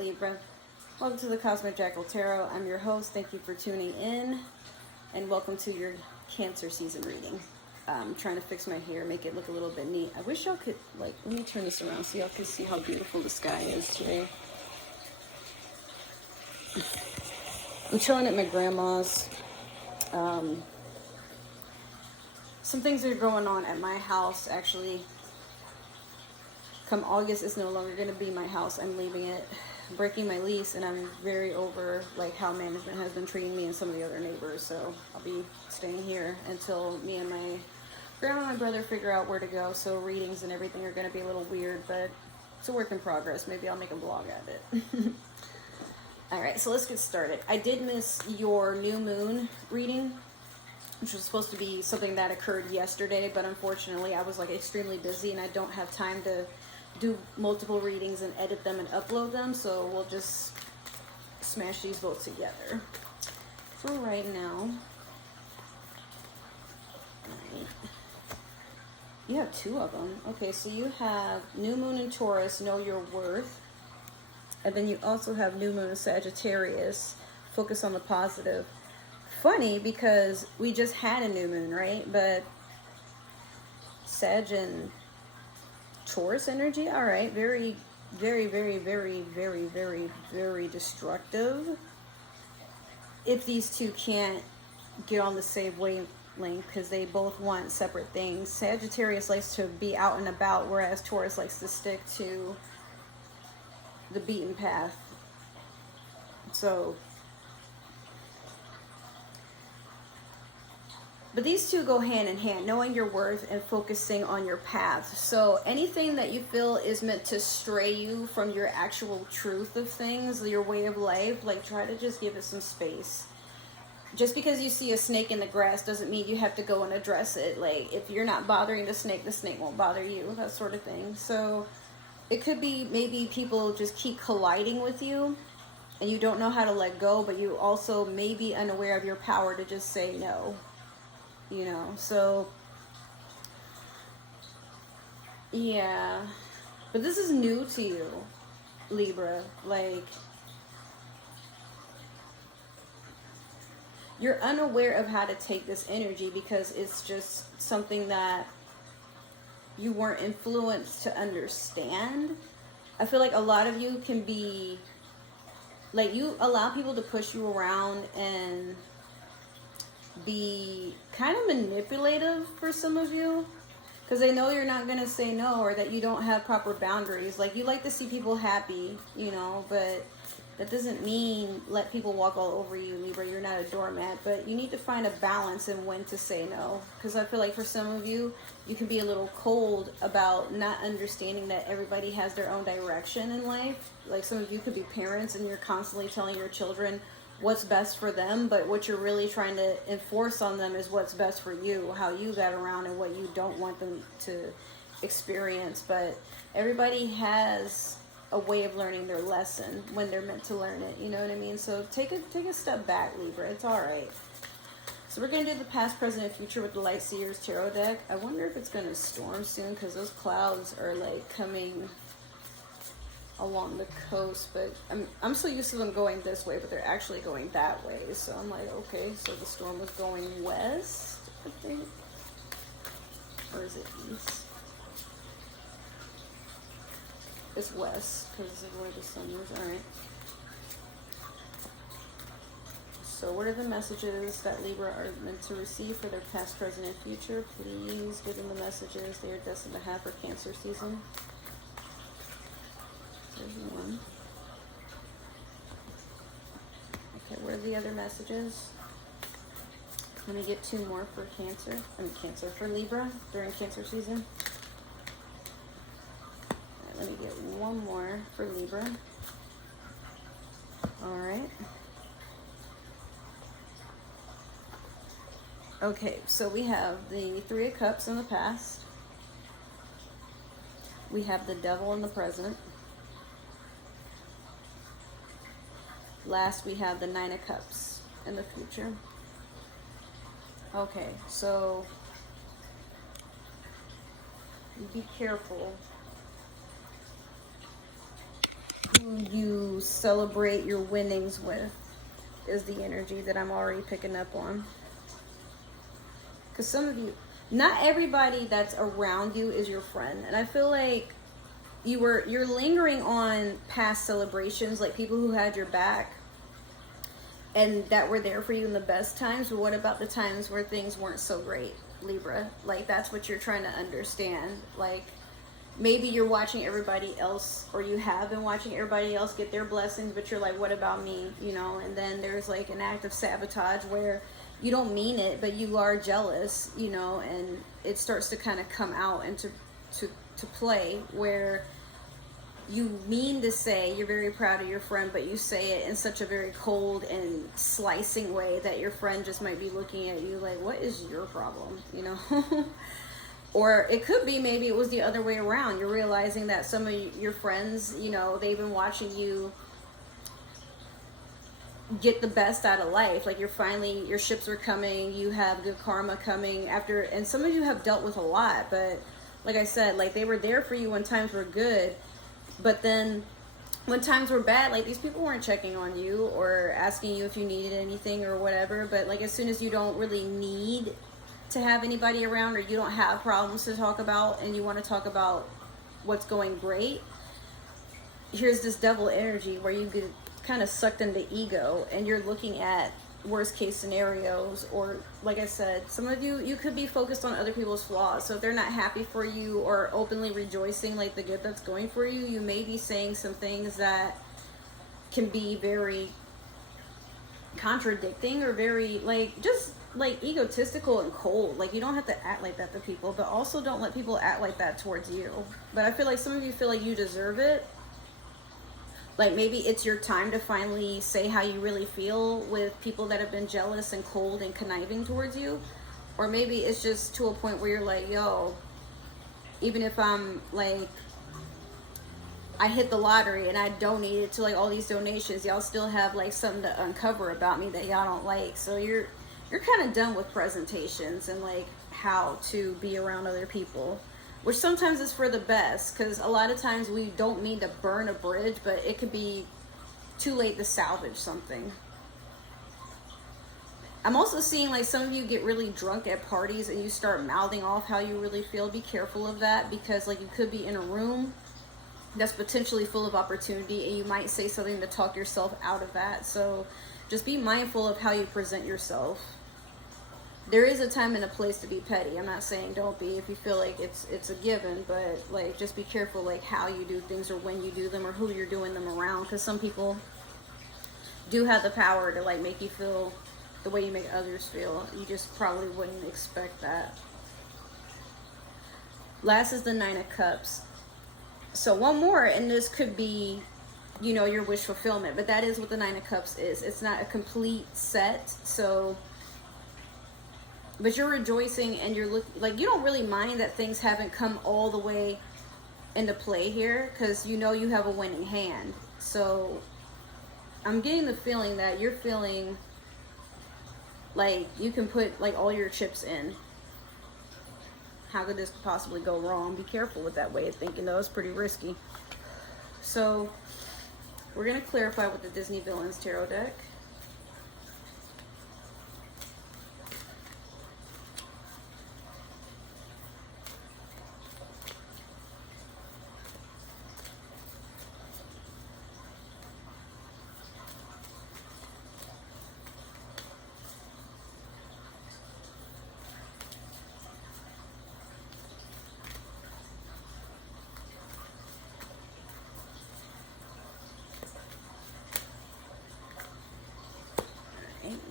Libra. Welcome to the Cosmic Jackal Tarot. I'm your host. Thank you for tuning in. And welcome to your Cancer season reading. I'm trying to fix my hair, make it look a little bit neat. I wish y'all could, like, let me turn this around so y'all can see how beautiful the sky is today. I'm chilling at my grandma's. Some things are going on at my house, actually. Come August, it's no longer going to be my house. I'm leaving it, breaking my lease, and I'm very over like how management has been treating me and some of the other neighbors. So I'll be staying here until me and my grandma and my brother figure out where to go. So readings and everything are going to be a little weird, but it's a work in progress. Maybe I'll make a vlog out of it. All right, so let's get started. I did miss your new moon reading, which was supposed to be something that occurred yesterday, but unfortunately I was like extremely busy and I don't have time to do multiple readings and edit them and upload them, so we'll just smash these both together for right now. Alright. You have two of them. Okay, so you have new moon in Taurus, know your worth, and then you also have new moon in Sagittarius, focus on the positive. Funny because we just had a new moon, right? But Sag and Taurus energy, all right, very, very, very, very, very, very, very destructive. If these two can't get on the same wavelength, because they both want separate things. Sagittarius likes to be out and about, whereas Taurus likes to stick to the beaten path. So, but these two go hand in hand, knowing your worth and focusing on your path. So anything that you feel is meant to stray you from your actual truth of things, your way of life, like try to just give it some space. Just because you see a snake in the grass doesn't mean you have to go and address it. Like if you're not bothering the snake won't bother you, that sort of thing. So it could be maybe people just keep colliding with you and you don't know how to let go, but you also may be unaware of your power to just say no. You know, so yeah, but this is new to you, Libra. Like, you're unaware of how to take this energy because it's just something that you weren't influenced to understand. I feel like a lot of you can be, like, you allow people to push you around and be kind of manipulative for some of you because they know you're not going to say no, or that you don't have proper boundaries. Like, you like to see people happy, you know, but that doesn't mean let people walk all over you, Libra. You're not a doormat, but you need to find a balance in when to say no, because I feel like for some of you, you can be a little cold about not understanding that everybody has their own direction in life. Like, some of you could be parents and you're constantly telling your children what's best for them, but what you're really trying to enforce on them is what's best for you, how you got around, and what you don't want them to experience. But everybody has a way of learning their lesson when they're meant to learn it, you know what I mean? So take a step back, Libra. It's all right. So we're going to do the past, present, and future with the Light Seers Tarot deck. I wonder if it's going to storm soon because those clouds are like coming along the coast, but I'm so used to them going this way, but they're actually going that way. So I'm like, okay, so the storm was going west, I think, or is it east? It's west because of where the sun is. All right. So what are the messages that Libra are meant to receive for their past, present, and future? Please give them the messages they are destined to have for Cancer season. There's one. Okay, what are the other messages? Let me get two more for for Libra during Cancer season. All right, let me get one more for Libra. All right. Okay, so we have the Three of Cups in the past. We have the Devil in the present. Last, we have the Nine of Cups in the future. Okay, so be careful who you to celebrate your winnings with, is the energy that I'm already picking up on. Because some of you, not everybody that's around you is your friend. And I feel like you're lingering on past celebrations, like people who had your back and that were there for you in the best times. But what about the times where things weren't so great, Libra? Like, that's what you're trying to understand. Like, maybe you're watching everybody else, or you have been watching everybody else get their blessings, but you're like, what about me? You know, and then there's like an act of sabotage where you don't mean it, but you are jealous, you know, and it starts to kind of come out and to play, where you mean to say you're very proud of your friend, but you say it in such a very cold and slicing way that your friend just might be looking at you like, what is your problem, you know? Or it could be, maybe it was the other way around. You're realizing that some of your friends, you know, they've been watching you get the best out of life. Like, your ships are coming, you have good karma coming after, and some of you have dealt with a lot, but like I said, like, they were there for you when times were good, but then when times were bad, like, these people weren't checking on you or asking you if you needed anything or whatever. But like, as soon as you don't really need to have anybody around, or you don't have problems to talk about and you want to talk about what's going great, here's this devil energy where you get kind of sucked into ego and you're looking at worst case scenarios. Or like I said, some of you could be focused on other people's flaws. So if they're not happy for you or openly rejoicing like the good that's going for you, you may be saying some things that can be very contradicting or very, like, just like egotistical and cold. Like, you don't have to act like that to people, but also don't let people act like that towards you. But I feel like some of you feel like you deserve it. Like, maybe it's your time to finally say how you really feel with people that have been jealous and cold and conniving towards you. Or maybe it's just to a point where you're like, yo, even if I'm like, I hit the lottery and I donated to like all these donations, y'all still have like something to uncover about me that y'all don't like. So you're kind of done with presentations and like how to be around other people, which sometimes is for the best, because a lot of times we don't mean to burn a bridge, but it could be too late to salvage something. I'm also seeing like some of you get really drunk at parties and you start mouthing off how you really feel. Be careful of that, because like, you could be in a room that's potentially full of opportunity and you might say something to talk yourself out of that. So just be mindful of how you present yourself. There is a time and a place to be petty. I'm not saying don't be if you feel like it's a given, but like, just be careful like how you do things or when you do them or who you're doing them around, because some people do have the power to like make you feel the way you make others feel. You just probably wouldn't expect that. Last is the Nine of Cups. So one more, and this could be, you know, your wish fulfillment, but that is what the Nine of Cups is. It's not a complete set. So, but you're rejoicing and you're like, you don't really mind that things haven't come all the way into play here, because you know you have a winning hand. So I'm getting the feeling that you're feeling like you can put like all your chips in. How could this possibly go wrong? Be careful with that way of thinking, though. It's pretty risky. So we're going to clarify with the Disney Villains Tarot deck.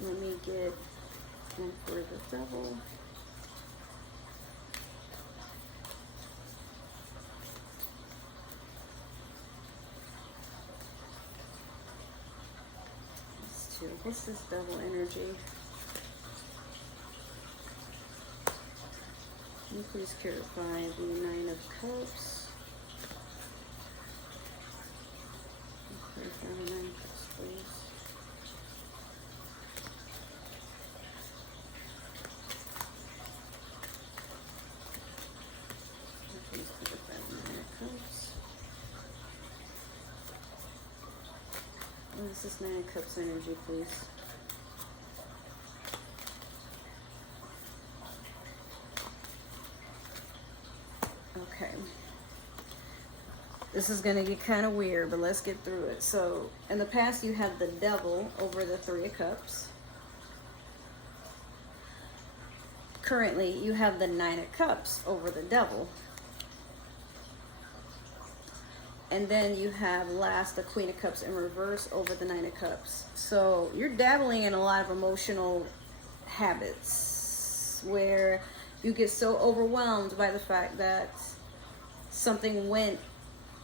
Let me get one for the devil. Let's do, what's this devil energy? Can you please clarify the Nine of Cups? Clarify the Nine of Cups, please. What is this Nine of Cups energy, please? Okay. This is going to get kind of weird, but let's get through it. So, in the past, you have the Devil over the Three of Cups. Currently, you have the Nine of Cups over the Devil. And then you have last the Queen of Cups in reverse over the Nine of Cups. So, you're dabbling in a lot of emotional habits where you get so overwhelmed by the fact that something went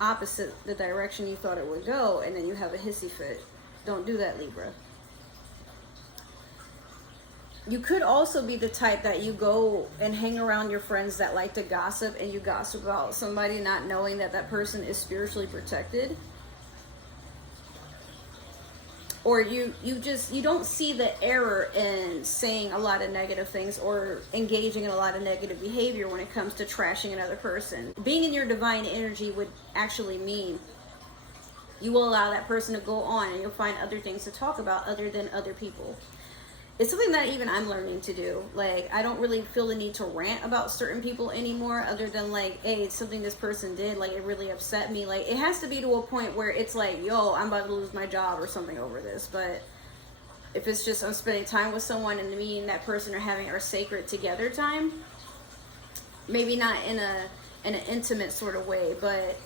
opposite the direction you thought it would go, and then you have a hissy fit. Don't do that, Libra. You could also be the type that you go and hang around your friends that like to gossip, and you gossip about somebody not knowing that that person is spiritually protected. Or you don't see the error in saying a lot of negative things or engaging in a lot of negative behavior when it comes to trashing another person. Being in your divine energy would actually mean you will allow that person to go on, and you'll find other things to talk about other than other people. It's something that even I'm learning to do. Like, I don't really feel the need to rant about certain people anymore, other than like, hey, it's something this person did, like, it really upset me. Like, it has to be to a point where it's like, yo, I'm about to lose my job or something over this. But if it's just I'm spending time with someone and me and that person are having our sacred together time, maybe not in an intimate sort of way, but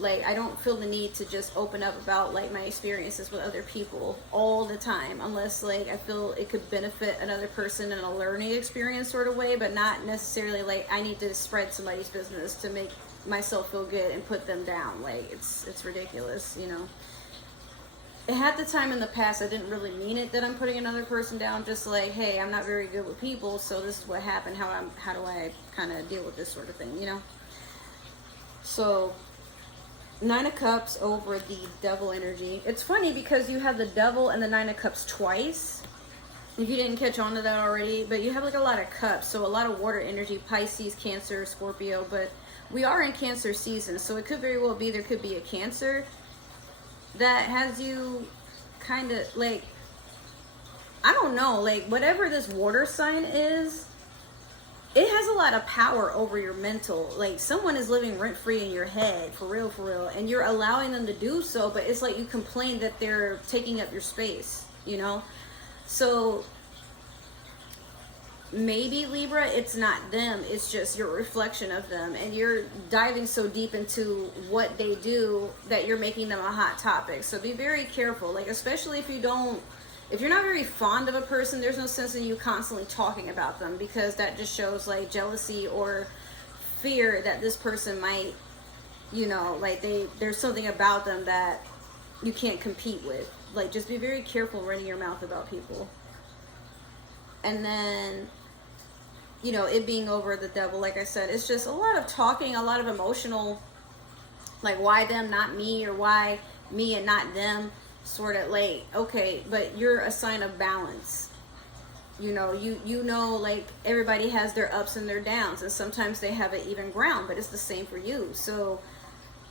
like, I don't feel the need to just open up about like my experiences with other people all the time, unless like I feel it could benefit another person in a learning experience sort of way, but not necessarily like I need to spread somebody's business to make myself feel good and put them down. Like, it's ridiculous, you know. It had the time in the past I didn't really mean it that I'm putting another person down, just like, hey, I'm not very good with people, so this is what happened, how do I kind of deal with this sort of thing, you know. So Nine of Cups over the Devil energy. It's funny because you have the Devil and the Nine of Cups twice. If you didn't catch on to that already, but you have like a lot of cups, so a lot of water energy, Pisces, Cancer, Scorpio, but we are in Cancer season, so it could very well be there could be a Cancer that has you kind of like, I don't know, like whatever this water sign is, it has a lot of power over your mental. Like, someone is living rent-free in your head, for real, and you're allowing them to do so, but it's like you complain that they're taking up your space, you know. So maybe, Libra, it's not them, it's just your reflection of them, and you're diving so deep into what they do that you're making them a hot topic. So be very careful, like, especially if you're not very fond of a person, there's no sense in you constantly talking about them, because that just shows like jealousy or fear that this person might, you know, like there's something about them that you can't compete with. Like, just be very careful running your mouth about people. And then, you know, it being over the Devil, like I said, it's just a lot of talking, a lot of emotional, like, why them, not me, or why me and not them. Sort of like, okay, but you're a sign of balance. You know, you know, like, everybody has their ups and their downs, and sometimes they have an even ground, but it's the same for you. So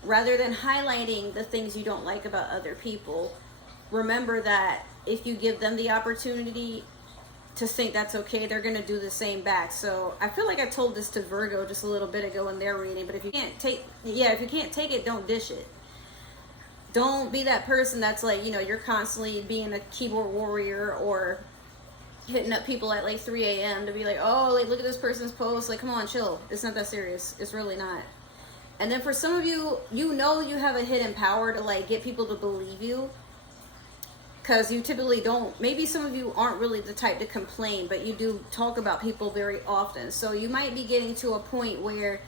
rather than highlighting the things you don't like about other people, remember that if you give them the opportunity to think that's okay, they're gonna do the same back. So I feel like I told this to Virgo just a little bit ago in their reading, but if you can't take it, don't dish it. Don't be that person that's like, you know, you're constantly being a keyboard warrior or hitting up people at like 3 a.m. to be like, oh, like, look at this person's post. Like, come on, chill. It's not that serious. It's really not. And then for some of you, you know you have a hidden power to like get people to believe you, because you typically don't. Maybe some of you aren't really the type to complain, but you do talk about people very often. So you might be getting to a point where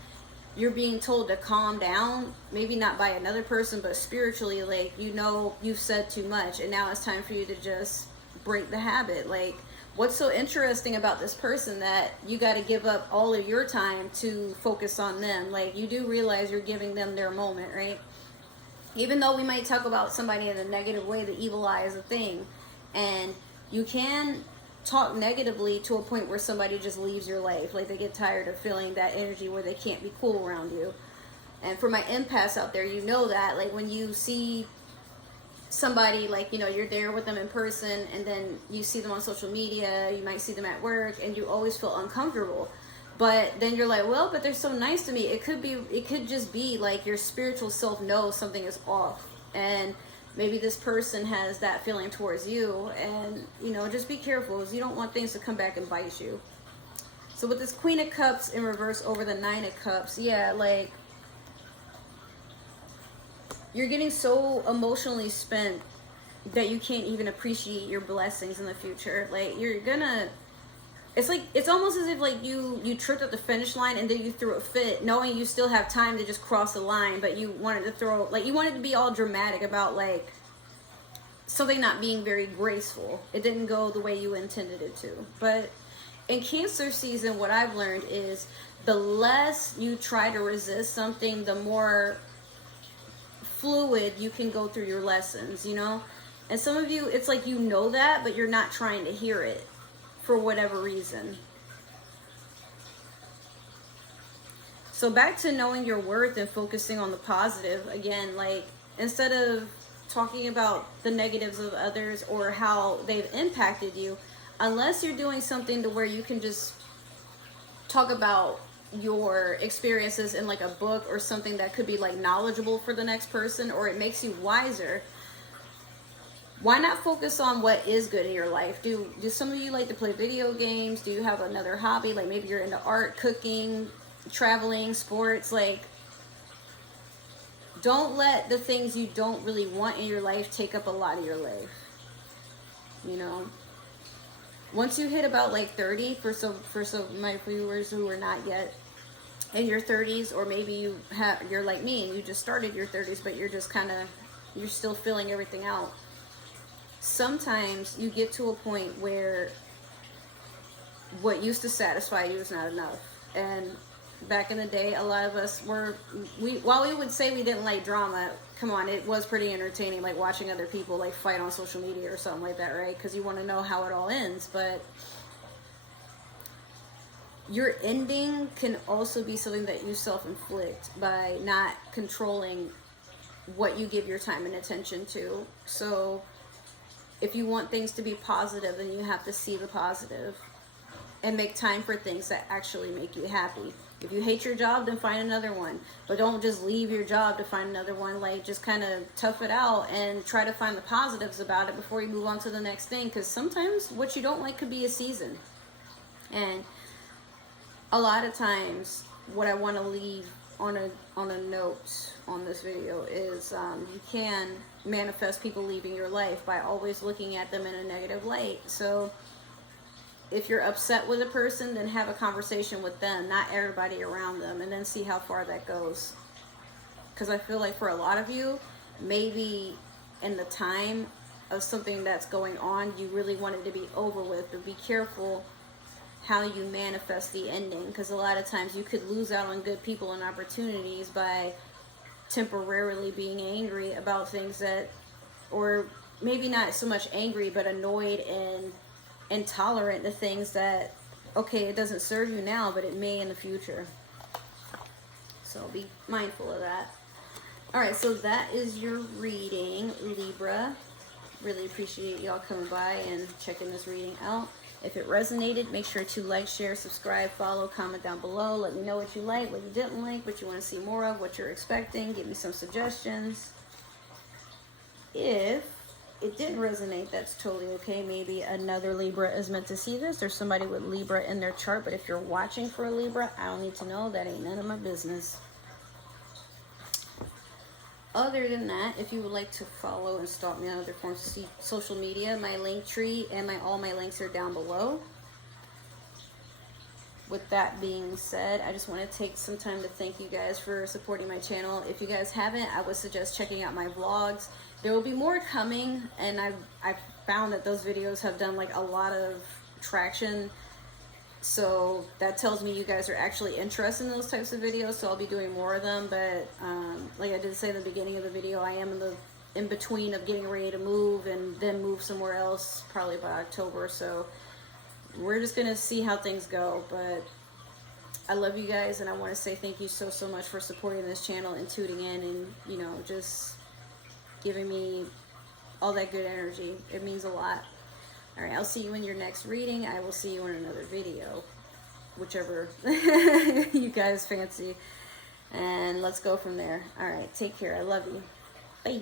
you're being told to calm down, maybe not by another person, but spiritually, like, you know, you've said too much, and now it's time for you to just break the habit. Like, what's so interesting about this person that you got to give up all of your time to focus on them? Like, you do realize you're giving them their moment, right? Even though we might talk about somebody in a negative way, the evil eye is a thing, and you can talk negatively to a point where somebody just leaves your life. Like, they get tired of feeling that energy where they can't be cool around you. And for my empaths out there, you know that, like, when you see somebody, like, you know, you're there with them in person, and then you see them on social media, you might see them at work, and you always feel uncomfortable. But then you're like, well, but they're so nice to me. It could just be like your spiritual self knows something is off, and maybe this person has that feeling towards you. And, you know, just be careful, because you don't want things to come back and bite you. So with this Queen of Cups in reverse over the Nine of Cups, yeah, like, you're getting so emotionally spent that you can't even appreciate your blessings in the future. Like, you're gonna, it's like, it's almost as if like you tripped at the finish line and then you threw a fit, knowing you still have time to just cross the line, but you wanted to throw, like, you wanted to be all dramatic about like something not being very graceful. It didn't go the way you intended it to. But in Cancer season, what I've learned is the less you try to resist something, the more fluid you can go through your lessons, you know? And some of you, it's like you know that, but you're not trying to hear it for whatever reason. So back to knowing your worth and focusing on the positive. Again, like, instead of talking about the negatives of others or how they've impacted you, unless you're doing something to where you can just talk about your experiences in like a book or something that could be like knowledgeable for the next person, or it makes you wiser, why not focus on what is good in your life? Do some of you like to play video games? Do you have another hobby? Like maybe you're into art, cooking, traveling, sports. Like, don't let the things you don't really want in your life take up a lot of your life, you know? Once you hit about like 30, for some of my viewers who are not yet in your 30s, or maybe you're like me and you just started your 30s, but you're just kind of, you're still filling everything out. Sometimes you get to a point where what used to satisfy you is not enough. And back in the day, a lot of us while we would say we didn't like drama, come on, it was pretty entertaining, like watching other people like fight on social media or something like that, right? Because you want to know how it all ends. But your ending can also be something that you self-inflict by not controlling what you give your time and attention to. So if you want things to be positive, then you have to see the positive and make time for things that actually make you happy. If you hate your job, then find another one. But don't just leave your job to find another one. Like, just kind of tough it out and try to find the positives about it before you move on to the next thing. Because sometimes what you don't like could be a season. And a lot of times, what I want to leave on a note on this video is you can manifest people leaving your life by always looking at them in a negative light. So if you're upset with a person, then have a conversation with them, not everybody around them, and then see how far that goes. Because I feel like for a lot of you, maybe in the time of something that's going on, you really want it to be over with, but be careful how you manifest the ending, because a lot of times you could lose out on good people and opportunities by temporarily being angry about things that, or maybe not so much angry, but annoyed and intolerant to things that, okay, it doesn't serve you now, but it may in the future. So be mindful of that. All right, so that is your reading, Libra. Really appreciate y'all coming by and checking this reading out. If it resonated, make sure to like, share, subscribe, follow, comment down below. Let me know what you like, what you didn't like, what you want to see more of, what you're expecting. Give me some suggestions. If it didn't resonate, that's totally okay. Maybe another Libra is meant to see this. There's somebody with Libra in their chart, but if you're watching for a Libra, I don't need to know. That ain't none of my business. Other than that, if you would like to follow and stalk me on other forms of social media, my link tree and all my links are down below. With that being said, I just want to take some time to thank you guys for supporting my channel. If you guys haven't, I would suggest checking out my vlogs. There will be more coming, and I've found that those videos have done like a lot of traction. So that tells me you guys are actually interested in those types of videos, so I'll be doing more of them. But like I did say in the beginning of the video, I am in between of getting ready to move and then move somewhere else, probably by October. So we're just gonna see how things go. But I love you guys, and I want to say thank you so much for supporting this channel and tuning in, and, you know, just giving me all that good energy. It means a lot. All right, I'll see you in your next reading. I will see you in another video, whichever you guys fancy. And let's go from there. All right, take care. I love you. Bye.